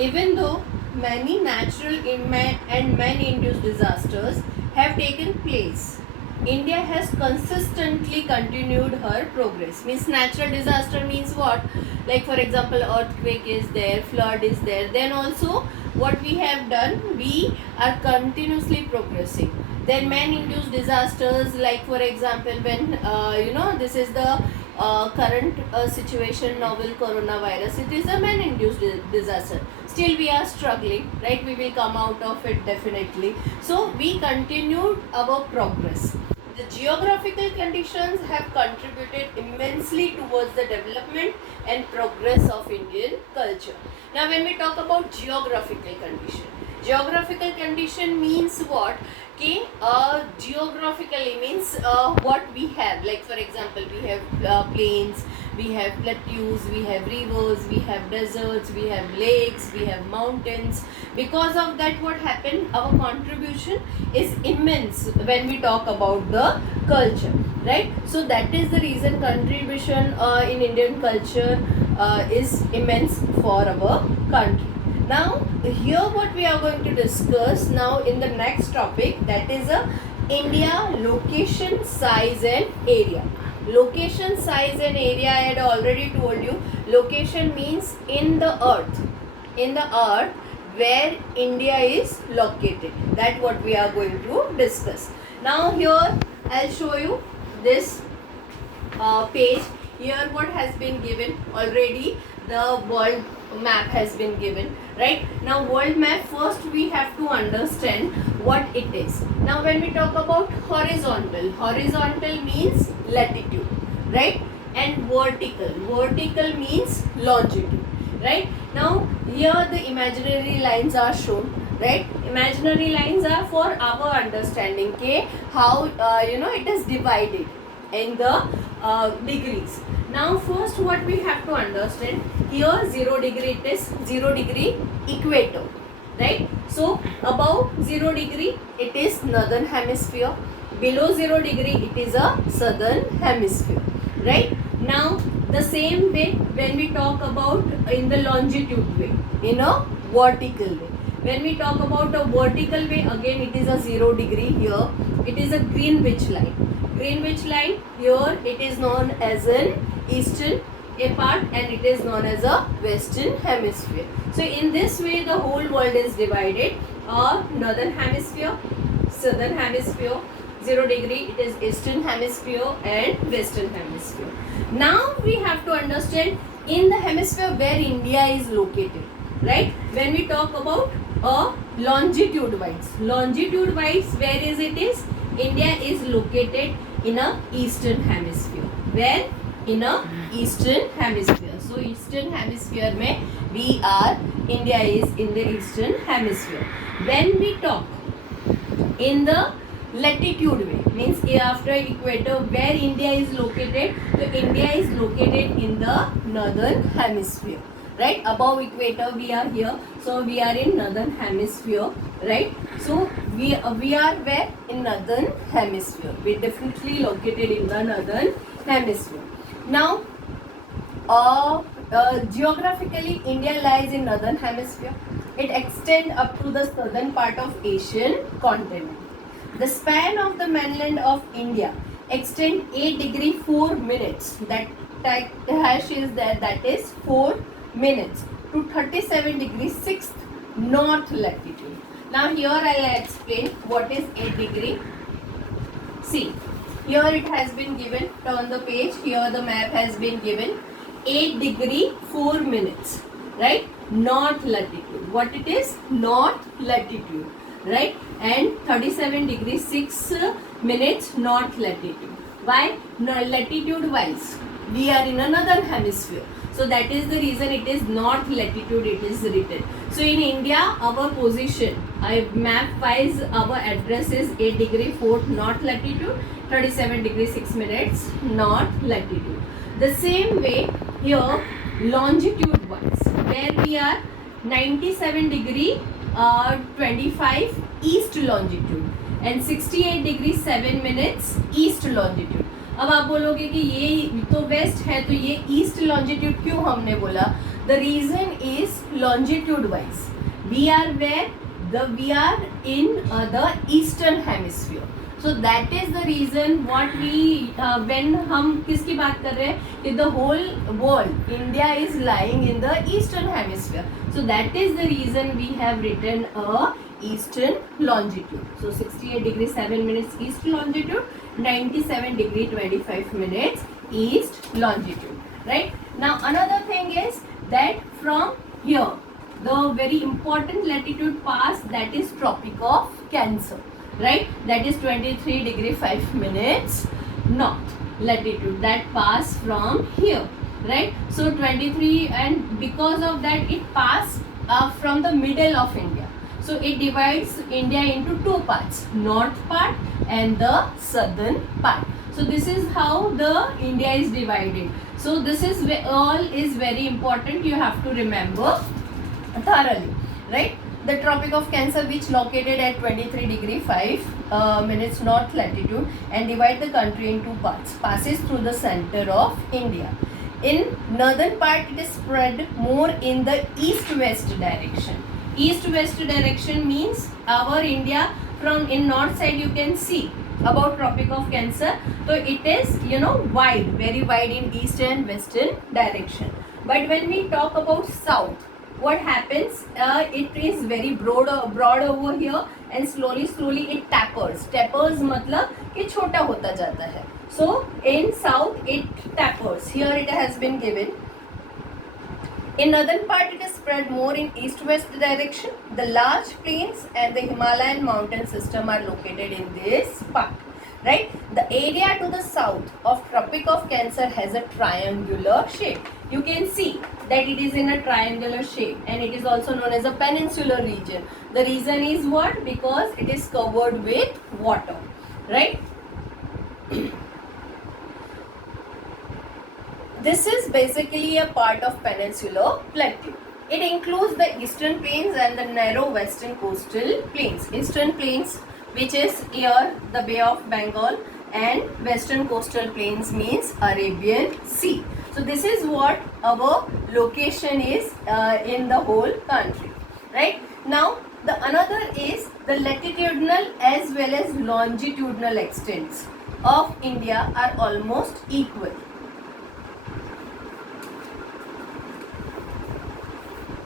Even though many natural and man-induced disasters have taken place, India has consistently continued her progress. Means natural disaster means what? Like for example, earthquake is there, flood is there. Then also what we have done, we are continuously progressing. Then man-induced disasters, like for example, when this is the current situation, novel coronavirus. It is a man-induced disaster. Still we are struggling, right? We will come out of it definitely. So we continued our progress. The geographical conditions have contributed immensely towards the development and progress of Indian culture. Now when we talk about geographical condition means what? Okay, geographically means what we have. Like for example, we have plains, we have plateaus, we have rivers, we have deserts, we have lakes, we have mountains. Because of that, what happened? Our contribution is immense when we talk about the culture, right? So that is the reason contribution in Indian culture is immense for our country. Now here what we are going to discuss now in the next topic, that is India location, size and area. Location, size and area, I had already told you. Location means in the earth where India is located. That what we are going to discuss. Now here I'll show you this page. Here what has been given already, the world map has been given, right? Now world map, first we have to understand what it is. Now when we talk about horizontal means latitude, right? And vertical means longitude, right? Now here the imaginary lines are shown, right? Imaginary lines are for our understanding, okay? How it is divided in the degrees. Now first what we have to understand, here 0 degree, it is 0 degree equator, right? So above 0 degree it is northern hemisphere, below 0 degree it is a southern hemisphere, right? Now the same way when we talk about in the longitude way, in a vertical way. When we talk about a vertical way, again it is a 0 degree. Here it is a Greenwich line. Greenwich line, here it is known as an eastern part and it is known as a western hemisphere. So in this way the whole world is divided, northern hemisphere, southern hemisphere, 0 degree it is eastern hemisphere and western hemisphere. Now we have to understand in the hemisphere where India is located, right? When we talk about longitude wise, where is it is? India is located in a eastern hemisphere. Where? In a eastern hemisphere. So eastern hemisphere mein India is in the eastern hemisphere. When we talk in the latitude way, means after equator where India is located, so India is located in the northern hemisphere, right? Above equator we are here, so we are in northern hemisphere, right? So we are where? In northern hemisphere. We definitely located in the northern hemisphere. Now geographically India lies in northern hemisphere. It extends up to the southern part of Asian continent. The span of the mainland of India extends 8 degree 4 minutes. That hash is there, that is 4 minutes to 37 degree 6th north latitude. Now here I will explain what is 8 degree. See, here it has been given, turn the page, here the map has been given, 8 degree 4 minutes, right? North latitude. What it is? North latitude, right? And 37 degree 6 minutes north latitude. Why? Latitude wise we are in another hemisphere, so that is the reason it is north latitude it is written. So in India our position, map wise our address is 8 degree 4 north latitude, 37 degree 6 minutes north latitude. The same way here longitude wise, where we are 97 degree 25 east longitude and 68 degree 7 minutes east longitude. अब आप बोलोगे कि ये तो waste है, तो ये east longitude क्यों हमने बोला? The reason is longitude wise. We are where? We are in the eastern hemisphere. So that is the reason what we when हम किसकी बात कर रहे हैं कि the whole world India is lying in the eastern hemisphere. So that is the reason we have written a eastern longitude. So 68 degree 7 minutes east longitude, 97 degree 25 minutes east longitude. Right? Now another thing is that from here the very important latitude pass, that is Tropic of Cancer. Right, that is 23 degree 5 minutes north latitude, that pass from here. Right, so 23, and because of that it pass from the middle of India. So it divides India into two parts, north part and the southern part. So this is how the India is divided. So this is all is very important, you have to remember thoroughly. Right, the Tropic of Cancer, which located at 23 degree 5 minutes north latitude and divide the country in two parts, passes through the center of India. In northern part it is spread more in the east-west direction. East-west direction means our India, from in north side you can see about Tropic of Cancer. So it is wide, very wide in east and western direction. But when we talk about south, what happens? It is very broad over here and slowly it tapers. Tapers मतलब कि छोटा होता जाता है. So in south it tapers. Here it has been given. In northern part it is spread more in east-west direction. The large plains and the Himalayan mountain system are located in this part. Right, the area to the south of Tropic of Cancer has a triangular shape. You can see that it is in a triangular shape, and it is also known as a peninsular region. The reason is what? Because it is covered with water. Right. This is basically a part of peninsular plateau. It includes the eastern plains and the narrow western coastal plains. Eastern plains, which is here the Bay of Bengal, and western coastal plains means Arabian Sea. So this is what our location is in the whole country. Right, now the another is the latitudinal as well as longitudinal extents of India are almost equal.